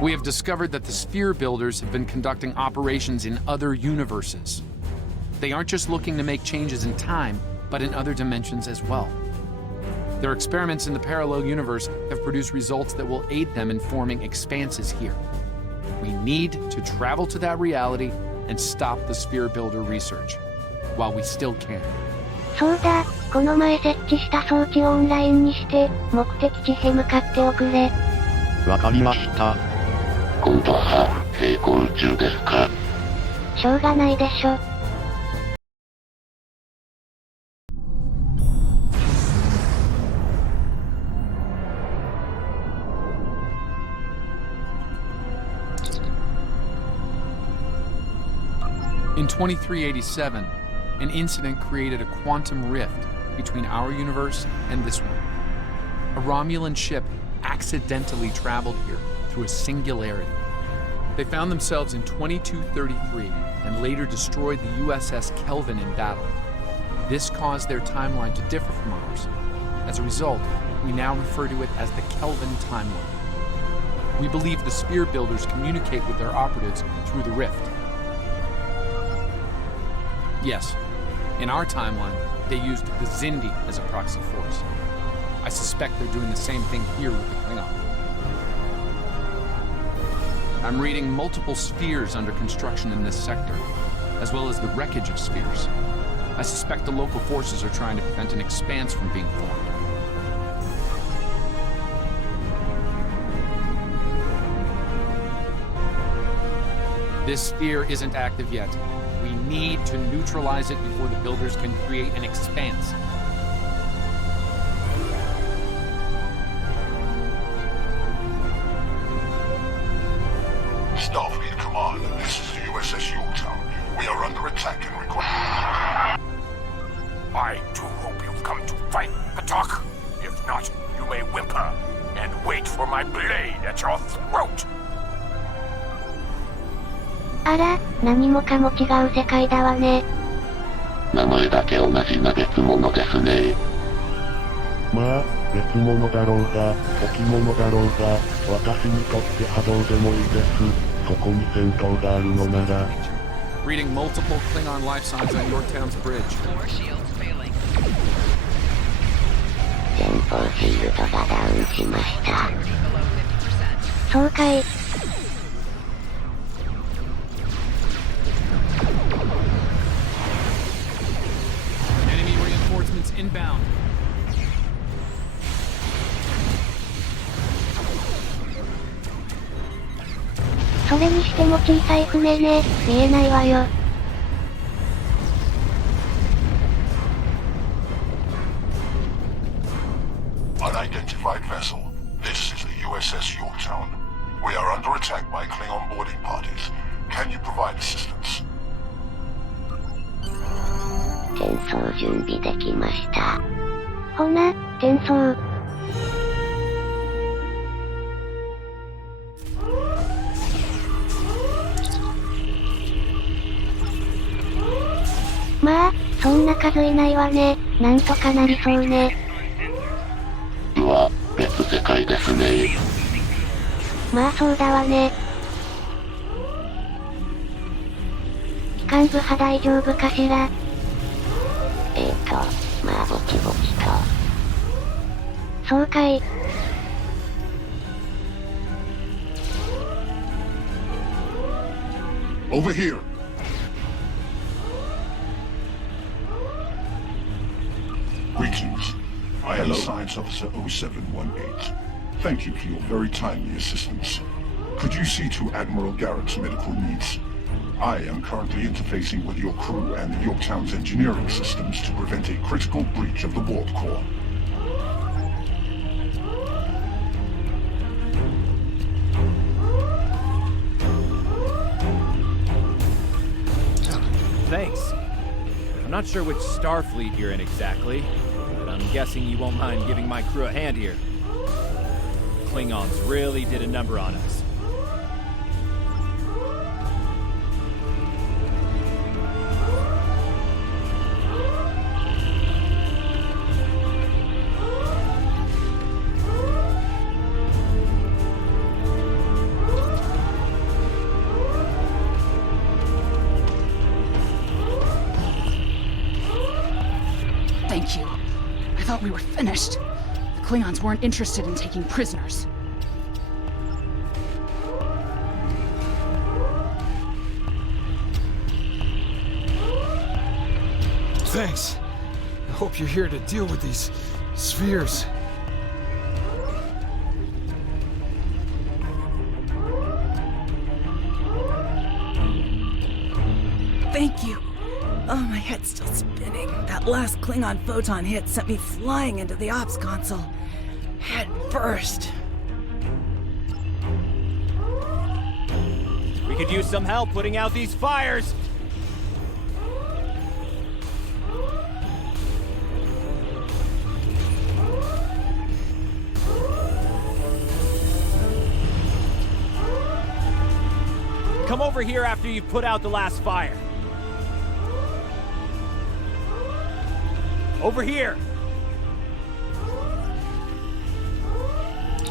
We have discovered that the sphere builders have been conducting operations in other universes. They aren't just looking to make changes in time, but in other dimensions as well. Their experiments in the parallel universe have produced results that will aid them in forming expanses here. We need to travel to that reality and stop the sphere builder research, while we still can. そうだ、この前設置した装置をオンラインにして、目的地へ向かっておくれ。わかりました。今度は、並行中ですか？しょうがないでしょ。In 2387, an incident created a quantum rift between our universe and this one. A Romulan ship accidentally traveled here through a singularity. They found themselves in 2233 and later destroyed the USS Kelvin in battle. This caused their timeline to differ from ours. As a result, we now refer to it as the Kelvin timeline. We believe the sphere builders communicate with their operatives through the rift. Yes, in our timeline, they used the Xindi as a proxy force. I suspect they're doing the same thing here with the Klingon. I'm reading multiple spheres under construction in this sector, as well as the wreckage of spheres. I suspect the local forces are trying to prevent an expanse from being formed. This sphere isn't active yet. We need to neutralize it before the builders can create an expanse. Starfleet Command, this is the USS Yorktown. We are under attack and require... I do hope you've come to fight, Patak. If not, you may whimper and wait for my blade at your throat. あら、何もかも違う世界だわね。名前だけ同じな別物ですね。まあ、別物だろうが、置物だろうが、私にとって波動でもいいです。そこに戦闘があるのなら。Reading multiple Klingon life signs on Yorktown's bridge. 前方シールドがダウンしました。そうかい。Enemy reinforcements inbound. それにしても小さい船ね、見えないわよ。Unidentified vessel. This is the USS Yorktown. We are under attack by Klingon boarding parties. Can you provide assistance? 転送準備できました。ほな、転送。まあ、そんな数いないわね。なんとかなりそうね。うわ、別世界ですね。まあそうだわね。機関部派大丈夫かしら。まあぼちぼちと。そうかい。Over here. Greetings. I am Science Officer 0718. Thank you for your very timely assistance. Could you see to Admiral Garrett's medical needs? I am currently interfacing with your crew and the Yorktown's engineering systems to prevent a critical breach of the warp core. Thanks. I'm not sure which Starfleet you're in exactly, but I'm guessing you won't mind giving my crew a hand here. Klingons really did a number on us. I thought we were finished. The Klingons weren't interested in taking prisoners. Thanks. I hope you're here to deal with these spheres. Thank you. Oh, my head's still spinning. That last Klingon photon hit sent me flying into the ops console. Head first. We could use some help putting out these fires! Come over here after you've put out the last fire. Over here!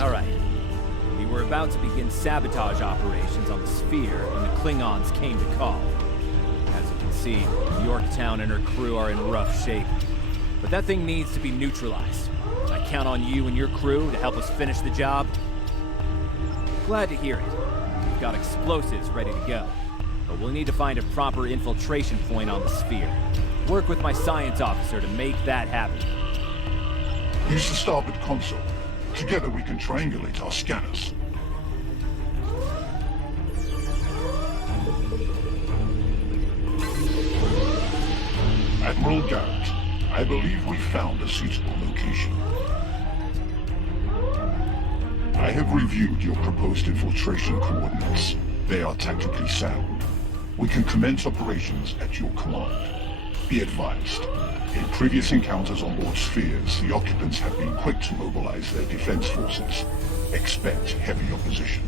Alright. We were about to begin sabotage operations on the sphere when the Klingons came to call. As you can see, Yorktown and her crew are in rough shape. But that thing needs to be neutralized. I count on you and your crew to help us finish the job. Glad to hear it. We've got explosives ready to go. But we'll need to find a proper infiltration point on the sphere. Work with my science officer to make that happen. Use the starboard console. Together we can triangulate our scanners. Admiral Garrett, I believe we found a suitable location. I have reviewed your proposed infiltration coordinates. They are tactically sound. We can commence operations at your command. Be advised, in previous encounters on board spheres, the occupants have been quick to mobilize their defense forces. Expect heavy opposition.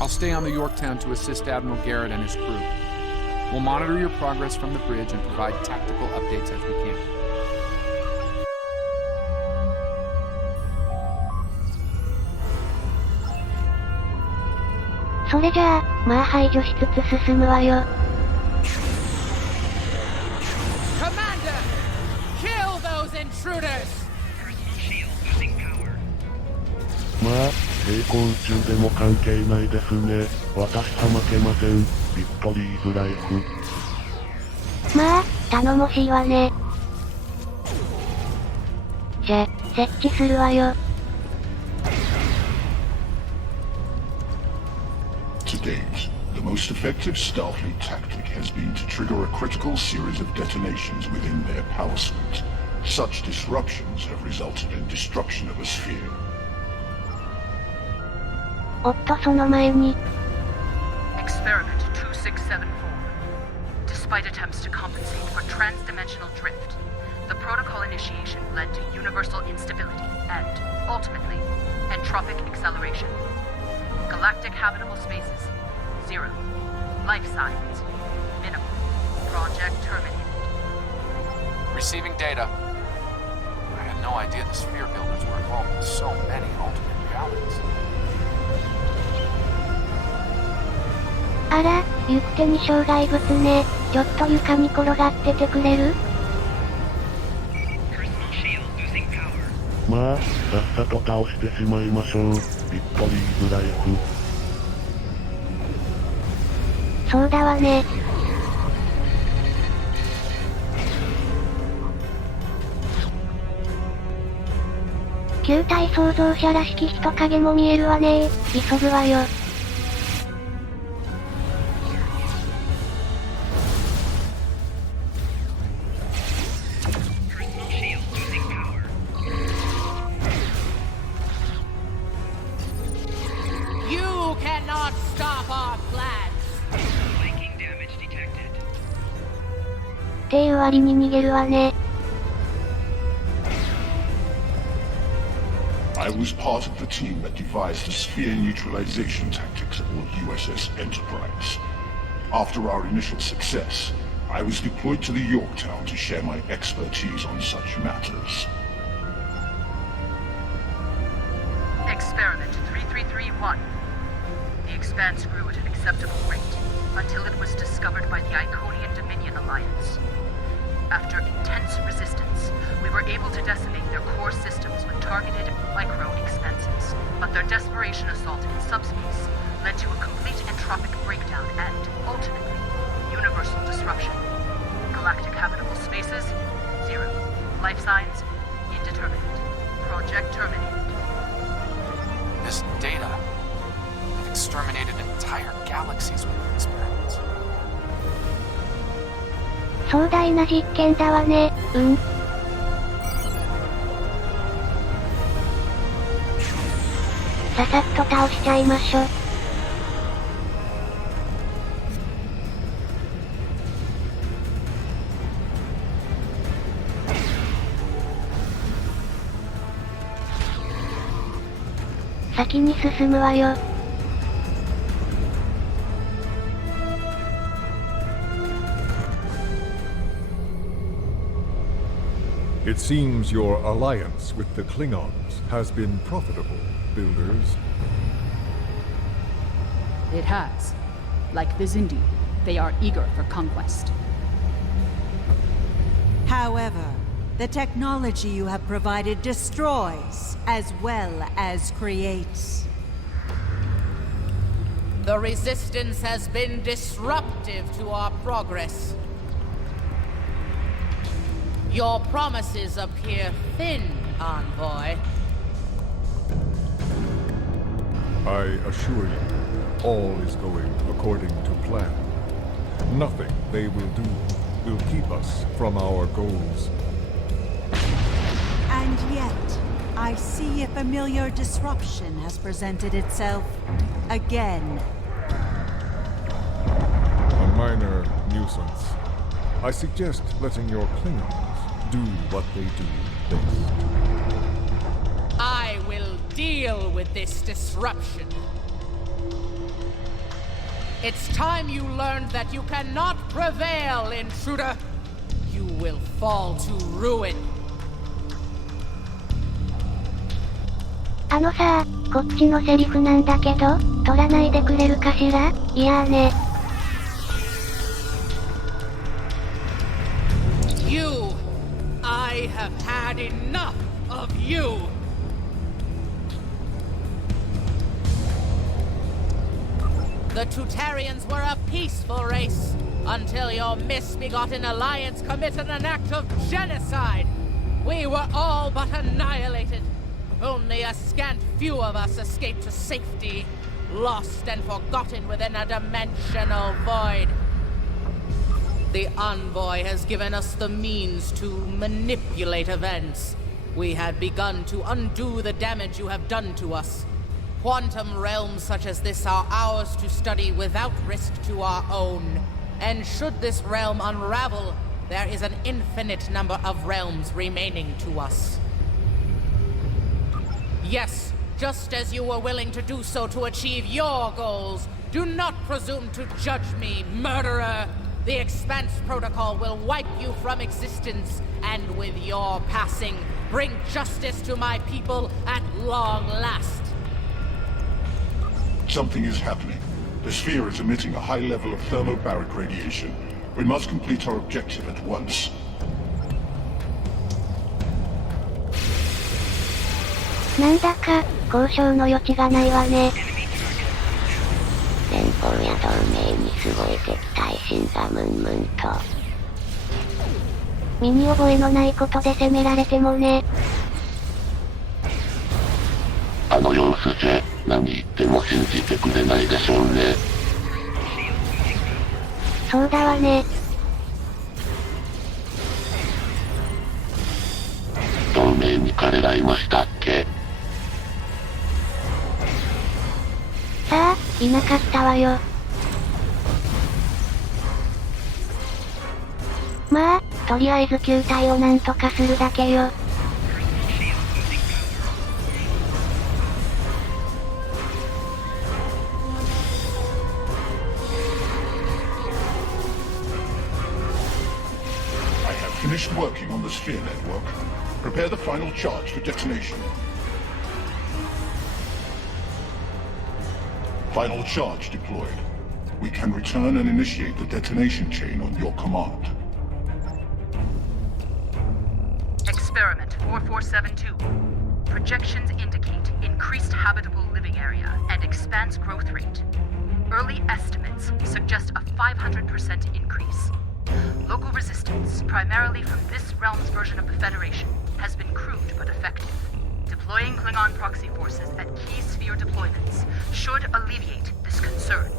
I'll stay on the Yorktown to assist Admiral Garrett and his crew. We'll monitor your progress from the bridge and provide tactical updates as we can. So れじゃあ、まあ排除しつつ進むわよ。Commander! Kill those intruders! まあ、並行中でも関係ないですね。私は負けません。ビクトリーズライフ。まあ、頼もしいわね。じゃ、設置するわよ。To date, the most effective Starfleet tactic has been to trigger a critical series of detonations within their power suite. Such disruptions have resulted in destruction of a sphere. おっとその前に。Experiment 2674. Despite attempts to compensate for transdimensional drift, the protocol initiation led to universal instability and, ultimately, entropic acceleration. Galactic habitable spaces, 0. Life signs, minimal. Project terminated. Receiving data. I had no idea the sphere builders were involved in so many alternate realities. あら、行く手に障害物ね。ちょっと床に転がっててくれる？まあ、さっさと倒してしまいましょう。ビクトリーズライフ。そうだわね。球体創造者らしき人影も見えるわね。急ぐわよ。っていう割に逃げるわね。I was part of the team that devised the sphere neutralization tactics aboard USS Enterprise. After our initial success, I was deployed to the Yorktown to share my expertise on such matters. Experiment 3331. The Expanse grew at an acceptable rate until it was discovered by the Iconian Dominion Alliance. After intense resistance, Life signs, indeterminate. Project terminated. This data. They've exterminated entire galaxies with their experiments. 壮大な実験だわね。ささっと倒しちゃいましょ。先に進むわよ。It seems your alliance with the Klingons has been profitable, builders. It has. Like the Zindi, they are eager for conquest. However, the technology you have provided destroys as well as creates. The Resistance has been disruptive to our progress. Your promises appear thin, Envoy. I assure you, all is going according to plan. Nothing they will do will keep us from our goals. And yet, I see a familiar disruption has presented itself again. A minor nuisance. I suggest letting your Klingons do what they do best. I will deal with this disruption. It's time you learned that you cannot prevail, intruder. You will fall to ruin. さ、こっちのセリフなんだけど、取らないでくれるかしら？いやーね。You, I have had enough of you. The Tutarians were a peaceful race until your misbegotten alliance committed an act of genocide. We were all but annihilated. Only a scant few of us escaped to safety, lost and forgotten within a dimensional void. The Envoy has given us the means to manipulate events. We had begun to undo the damage you have done to us. Quantum realms such as this are ours to study without risk to our own. And should this realm unravel, there is an infinite number of realms remaining to us. Yes, just as you were willing to do so to achieve your goals, do not presume to judge me, murderer! The Expanse Protocol will wipe you from existence, and with your passing, bring justice to my people at long last. Something is happening. The sphere is emitting a high level of thermobaric radiation. We must complete our objective at once. なんだか、交渉の余地がないわね。連邦や同盟にすごい敵対心がムンムンと。身に覚えのないことで責められてもね。あの様子じゃ、何言っても信じてくれないでしょうね。そうだわね。同盟に彼らいましたっけ？さあ、いなかったわよ。まあ、とりあえず球体をなんとかするだけよ。Finished working on the sphere network. Prepare the final charge for detonation. Final charge deployed. We can return and initiate the detonation chain on your command. Experiment 4472. Projections indicate increased habitable living area and expanse growth rate. Early estimates suggest a 500% increase. Local resistance, primarily from this realm's version of the Federation, has been crude but effective. Deploying Klingon proxy forces at key sphere deployments should alleviate this concern.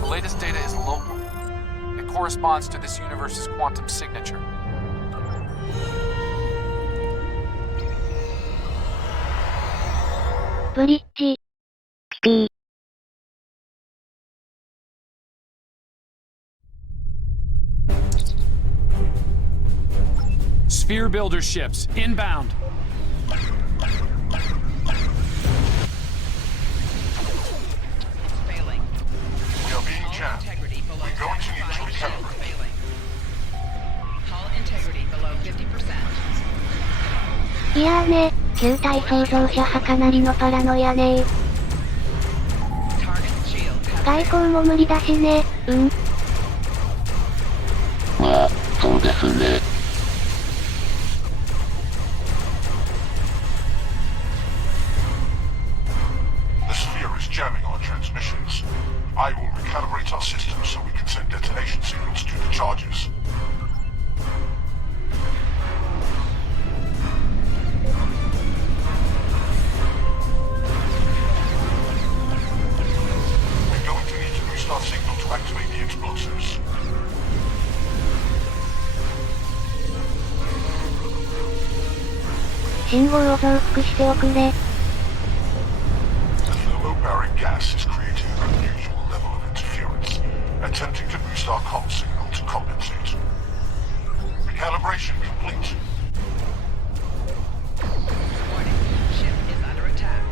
The latest data is local. It corresponds to this universe's quantum signature. Bridge. Sphere builder ships, inbound. Failing. We are being jammed. Integrity below We're going to need to recalibrate. Failing. Hull integrity below 50%. いやーね、球体創造者派かなりのパラノイアね外交も無理だしね、まあ、そうですね。The sphere is jamming our transmissions. I will recalibrate our systems so we can send detonation signals to the charges. We're going to need to boost our signal to activate the explosives. The low-bearing gas is creating an unusual level of interference, attempting to boost our comm signal to compensate. Recalibration complete. Warning. Ship is under attack.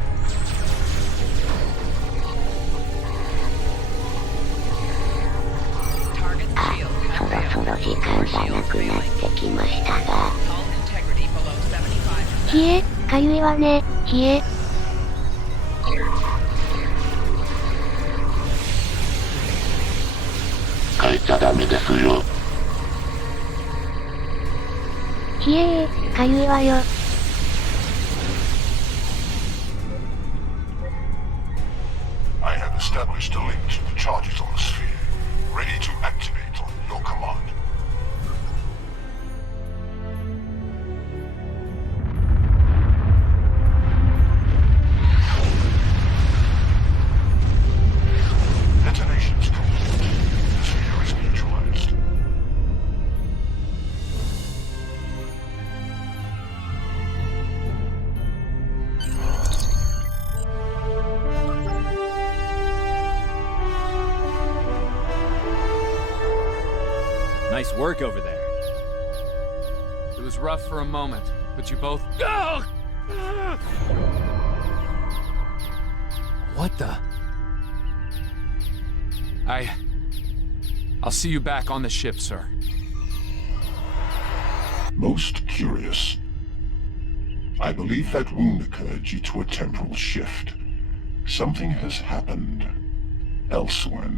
Target shield has そろ failed. そろ時間がなくなってきましたが、 Hull integrity below 75%. 冷え、かゆいわね、冷え。変えちゃダメですよ。冷えー、かゆいわよ。I have established a link to the charges on the sphere, ready to activate on your command. Detonations complete. The sphere is neutralized. Nice work over there. It was rough for a moment, but you both... What the? I'll see you back on the ship, sir. Most curious. I believe that wound occurred due to a temporal shift. Something has happened elsewhere.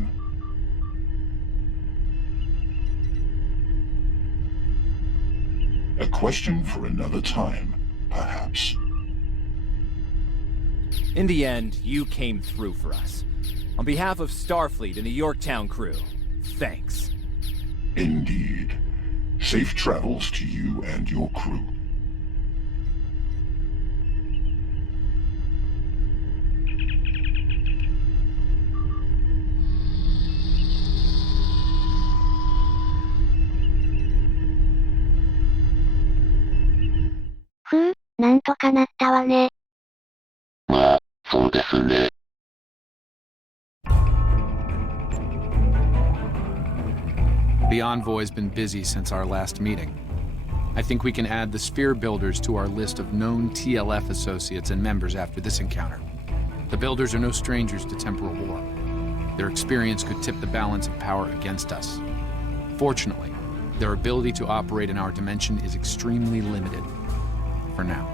A question for another time, perhaps. In the end, you came through for us. On behalf of Starfleet and the Yorktown crew, thanks. Indeed. Safe travels to you and your crew. Phew, なんとかなったわね。まあ、そうですね。The envoy's been busy since our last meeting. I think we can add the sphere builders to our list of known TLF associates and members after this encounter. The builders are no strangers to temporal war. Their experience could tip the balance of power against us. Fortunately, their ability to operate in our dimension is extremely limited. For now.